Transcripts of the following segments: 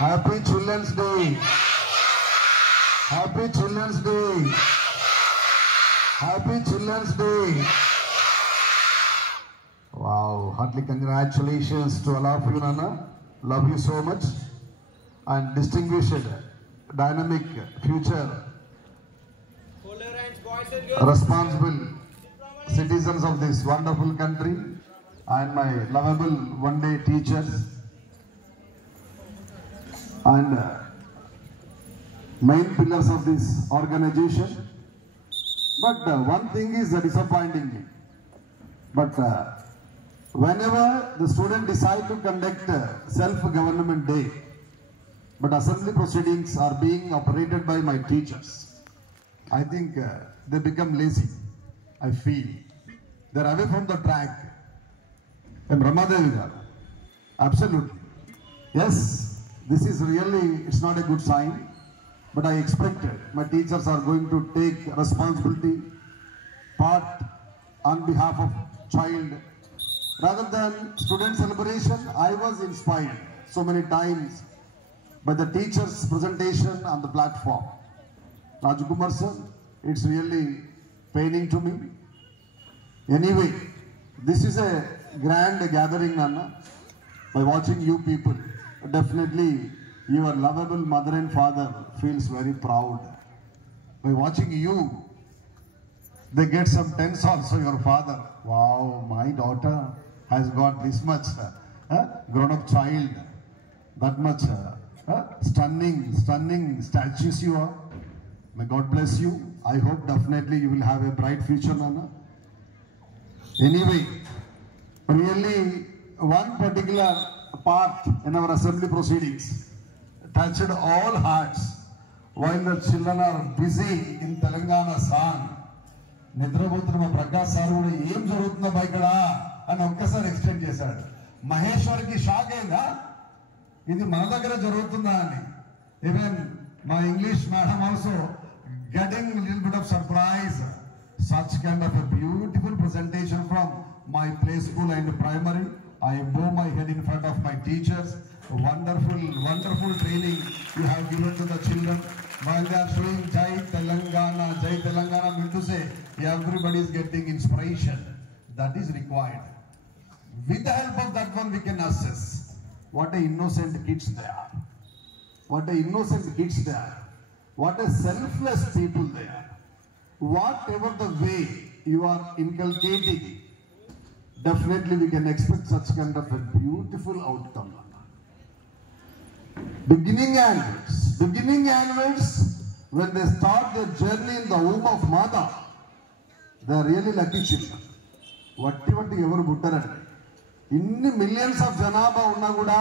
Happy Children's Day. Happy Children's Day. Happy Children's Day. Wow, heartily congratulations to all of you, Nana. Love you so much. And distinguished, dynamic, future, responsible citizens of this wonderful country, and my lovable one-day teachers, and main pillars of this organization. But one thing is disappointing me. But whenever the student decide to conduct self-government day, but assembly proceedings are being operated by my teachers, I think they become lazy. I feel they're away from the track. And Ramadevi garu, absolutely. Yes, this is really, it's not a good sign. But I expected my teachers are going to take responsibility, part on behalf of child. Rather than student celebration, I was inspired so many times by the teacher's presentation on the platform. Rajkumar sir, it's really paining to me. Anyway, this is a grand gathering, Nana. By watching you people, definitely your lovable mother and father feels very proud. By watching you, they get some tense also, your father. Wow, my daughter has got this much grown-up child, that much stunning statues you are. May God bless you. I hope definitely you will have a bright future, Nana. Anyway, really one particular part in our assembly proceedings touched all hearts while the children are busy in Telangana song. నిద్రపోతున్న Prakash sir కూడా ఏం జరుగుతుందో బయకడా అని ఒక్కసారి extend చేశాడు. మహేశ్వర్కి shock అయిందా, ఇది మన దగ్గర జరుగుతుందా అని. ఈవెన్ మా English madam also getting little bit of surprise. Such kind of a beautiful presentation from my play school and primary. I bow my head in front of my teachers. Wonderful training you have given to the children. While they are showing Jai Telangana, mean to say everybody is getting inspiration. That is required. With the help of that one, we can assess what a innocent kids they are. What a innocent kids they are. What a selfless people they are. Whatever the way you are inculcating, definitely we can expect such kind of a beautiful outcome. Beginning onwards, when they start their journey in the womb of mother, they are really lucky children. Vatti evaru puttaranడి. Inni millions of janaba unna kuda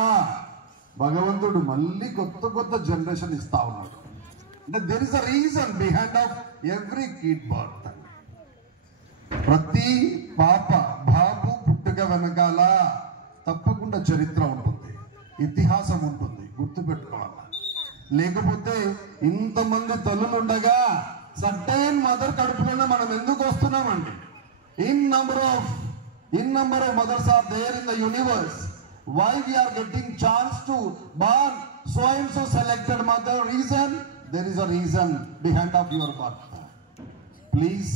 Bhagavantudu malli kotta generation ista unnadu. There is a reason behind of every kid birth. ప్రతి పాప బాబు పుట్టుక వెనకాల తప్పకుండా చరిత్ర ఉంటుంది, ఇతిహాసం ఉంటుంది, గుర్తుపెట్టుకోవాలి. లేకపోతే ఇంతమంది తల్లులు ఉండగా సర్టైన్ మదర్ కడుపులోనే మనం ఎందుకు వస్తున్నామండి? In number of mothers are there in the universe. Why we are getting chance to born so and so selected mother? Reason? There is a reason behind of your birth. Please,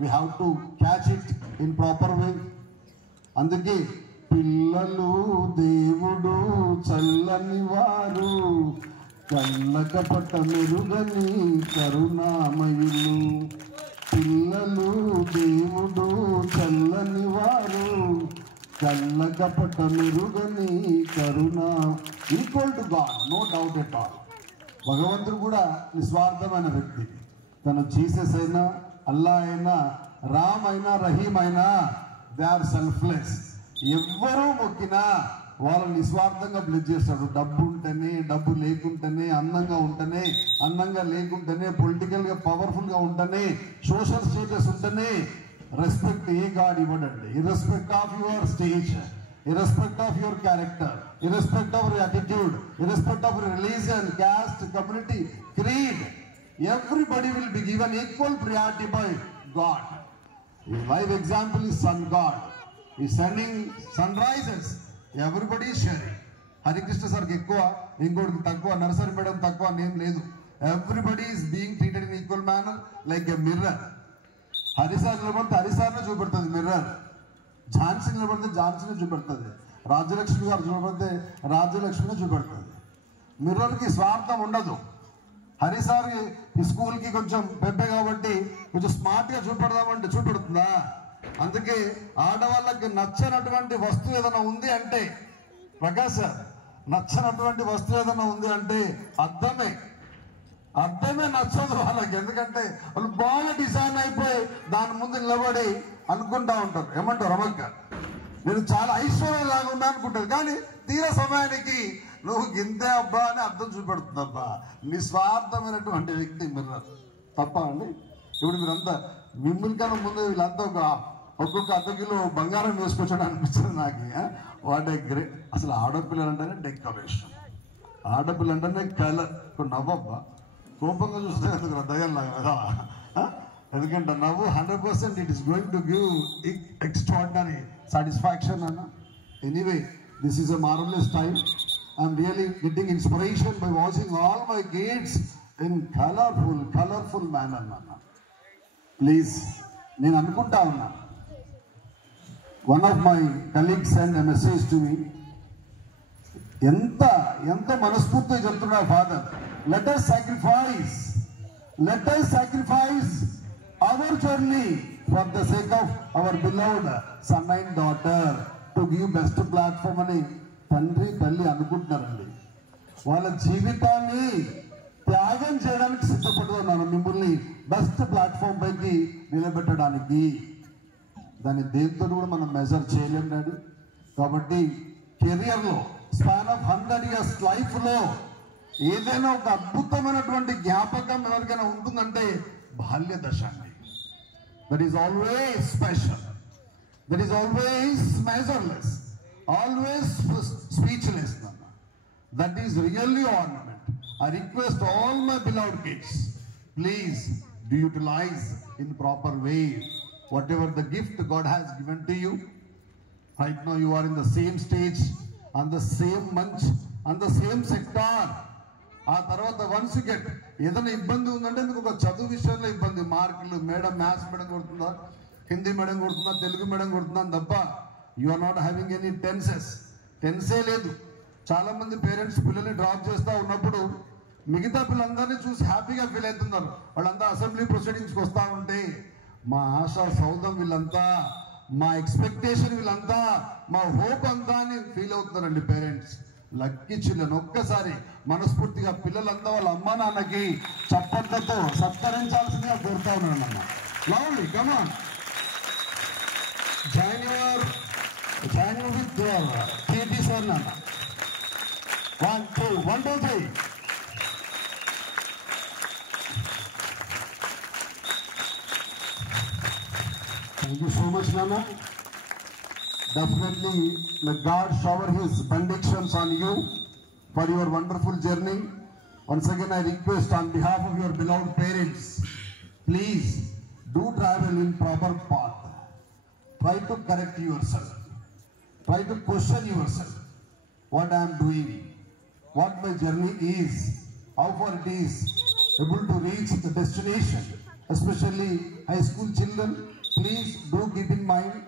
we have to catch it in proper way. అందుకే పిల్లలు దేవుడు చల్లని వారు, కళ్ళకపట మెరుగని కరుణామయులు. పిల్లలు దేవుడు చల్లని వారు, కళ్ళకపట మెరుగని కరుణ. Equal to God, no doubt at all. భగవంతుడు కూడా నిస్వార్థమైన వ్యక్తి. తను జీసస్ అయినా, అల్లా అయినా, రామ్ అయినా, రహీం అయినా, దే ఆర్ సెల్ఫ్లెస్. ఎవ్వరూ మొక్కినా వాళ్ళని నిస్వార్థంగా బ్లెస్ చేస్తాడు. డబ్బు ఉంటేనే, డబ్బు లేకుంటేనే, అందంగా ఉంటేనే, అందంగా లేకుంటేనే, పొలిటికల్గా పవర్ఫుల్గా ఉంటేనే, సోషల్ స్టేటస్ ఉంటేనే రెస్పెక్ట్ ఏ గాడ్ ఇవ్వడండి. Irrespective of your stage, irrespective of your character, irrespective of your attitude, irrespective of your religion, caste, community, creed, everybody will be given equal priority by God. A live example is sun God. He is sending sunrises. Everybody is sharing. Harikrishna సార్కి ఎక్కువ, ఇంకోటికి తక్కువ, nursery madam తక్కువ name లేదు. Everybody is being treated in equal manner like a mirror. హరిసార్ నిలబడితే హరిసార్నే చూపెడుతుంది మిర్రర్, ఝాన్సీ నిలబడితే ఝాన్సీని చూపెడుతుంది, రాజ్యలక్ష్మి గారు చూపెడితే రాజ్యలక్ష్మిని చూపెడుతుంది. మిర్రర్కి స్వార్థం ఉండదు. హరిసార్ ఈ స్కూల్కి కొంచెం పెద్ద కాబట్టి కొంచెం స్మార్ట్గా చూపెడదామంటే చూపెడుతుందా? అందుకే ఆడవాళ్ళకి నచ్చనటువంటి వస్తువు ఏదైనా ఉంది అంటే, ప్రకాష్ సార్, నచ్చనటువంటి వస్తువు ఏదైనా ఉంది అంటే అర్థమే నచ్చదు వాళ్ళకి. ఎందుకంటే వాళ్ళు బాగా డిజైన్ అయిపోయి దాని ముందు నిలబడి అనుకుంటా ఉంటారు, ఏమంటారు రమక్క, నేను చాలా ఐశ్వర్యంలాగా ఉన్నా అనుకుంటారు. కానీ తీర సమయానికి నువ్వు గింతే అబ్బా అని అర్థం చూపెడుతుందబ్బా. నిస్వార్థమైనటువంటి వ్యక్తి మిర్రర్. తప్ప అండి? ఇప్పుడు మీరంతా మిమ్మల్ని కన్నా ముందు వీళ్ళంతా ఒక్కొక్క అర్ధ కిలో బంగారం వేసుకొచ్చాడు అనిపించింది నాకు. What a great. అసలు ఆడపిల్లలు అంటేనే డెకరేషన్, ఆడపిల్ల అంటేనే కలర్. ఇప్పుడు నవ్వబ్బా, కోపంగా చూస్తే కదా దగల్లాగా. ఎందుకంటే నవ్వు 100% it is going to give extraordinary satisfaction అన్న. Anyway, this is a marvellous time. I'm really getting inspiration by watching all my kids in colourful manner అన్న. ప్లీజ్, నేను అనుకుంటా ఉన్నా, one of my colleagues sent a message to me. ఎంత మనస్ఫూర్తిగా చెప్తున్నా, father, let us sacrifice our journey for the sake of our beloved son and daughter to give best platform అని తండ్రి తల్లి అనుకుంటున్నారండి. వాళ్ళ జీవితాన్ని త్యాగం చేయడానికి సిద్ధపడుతున్నాను మిమ్మల్ని బెస్ట్ ప్లాట్ఫామ్ పైకి నిలబెట్టడానికి. దాన్ని దేంతో కూడా మనం మెజర్ చేయలేం డాడీ. కాబట్టి కెరియర్లో స్పాన్ ఆఫ్ 100 years లైఫ్లో ఏదైనా ఒక అద్భుతమైనటువంటి జ్ఞాపకం ఎవరికైనా ఉంటుందంటే బాల్య దశ అండి. That is always special, that is always measureless, always speechless. That is really ornament. I request all my beloved kids, please do utilise in proper way whatever the gift God has given to you. Right now you are in the same stage, on the same month, on the same sector. ఆ తర్వాత once you get ఏదైనా ఇబ్బంది ఉందంటే మీకు ఒక చదువు విషయంలో ఇబ్బంది, మార్కులు, మేడం మ్యాథ్స్ మేడం కొడుతుందా, హిందీ మేడం కొడుతుందా, తెలుగు మేడం కొడుతుందా తప్ప you are not having any టెన్సే లేదు. చాలా మంది పేరెంట్స్ పిల్లల్ని డ్రాప్ చేస్తూ ఉన్నప్పుడు మిగతా పిల్లలందరినీ చూసి హ్యాపీగా ఫీల్ అవుతున్నారు. వాళ్ళంతా అసెంబ్లీ ప్రొసీడింగ్స్కి వస్తూ ఉంటే మా ఆశ సౌధం వీళ్ళంతా, మా ఎక్స్పెక్టేషన్ వీళ్ళంతా, మా హోప్ అంతా అని ఫీల్ అవుతున్నారండి పేరెంట్స్. Lucky children. ఒక్కసారి మనస్ఫూర్తిగా పిల్లలంతా వాళ్ళ అమ్మా నాన్నకి చప్పట్లతో సత్కరించాల్సిందిగా కోరుతా ఉన్నాను అన్న. Lovely, come on, join with KT sir నాన్న. 1 2 3. Thank you so much, Nana. Definitely, may God shower His benedictions on you for your wonderful journey. Once again, I request on behalf of your beloved parents, please do travel in proper path. Try to correct yourself. Try to question yourself. What I am doing, what my journey is, how far it is able to reach the destination. Especially high school children, please do keep in mind.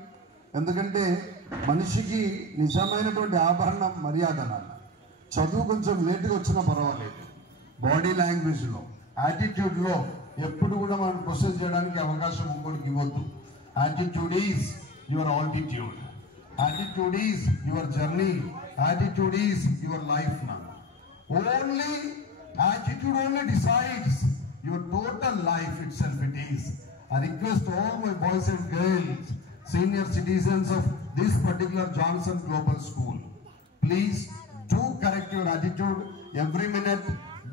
ఎందుకంటే మనిషికి నిజమైనటువంటి ఆభరణం మర్యాద నాన్న. చదువు కొంచెం లేట్గా వచ్చినా పర్వాలేదు, బాడీ లాంగ్వేజ్లో, యాటిట్యూడ్లో ఎప్పుడు కూడా మనం ప్రొసెస్ చేయడానికి అవకాశం ఇంకోటికి ఇవ్వద్దు. Attitude is your altitude, attitude is your journey, attitude is your life నాన్న. Only attitude only decides your total life itself it is. I request all my boys and girls, senior citizens of this particular Johnson Global School, please do correct your attitude every minute.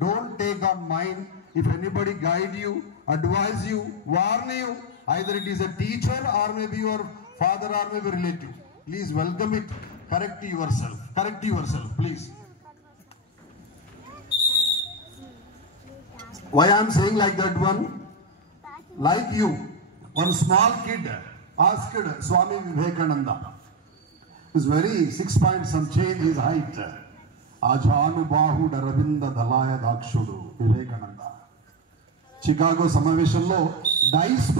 Don't take on mind. If anybody guide you, advise you, warn you, either it is a teacher or maybe your father or maybe relative, please welcome it. Correct yourself, please. Why I am saying like that one? Like you, one small kid asked Swami Vivekananda, who is very 6 point some change his height. ఆజానుబాహుడు అరవింద దళాయ దాక్షుడు Vivekananda Chicago సమావేశంలో dice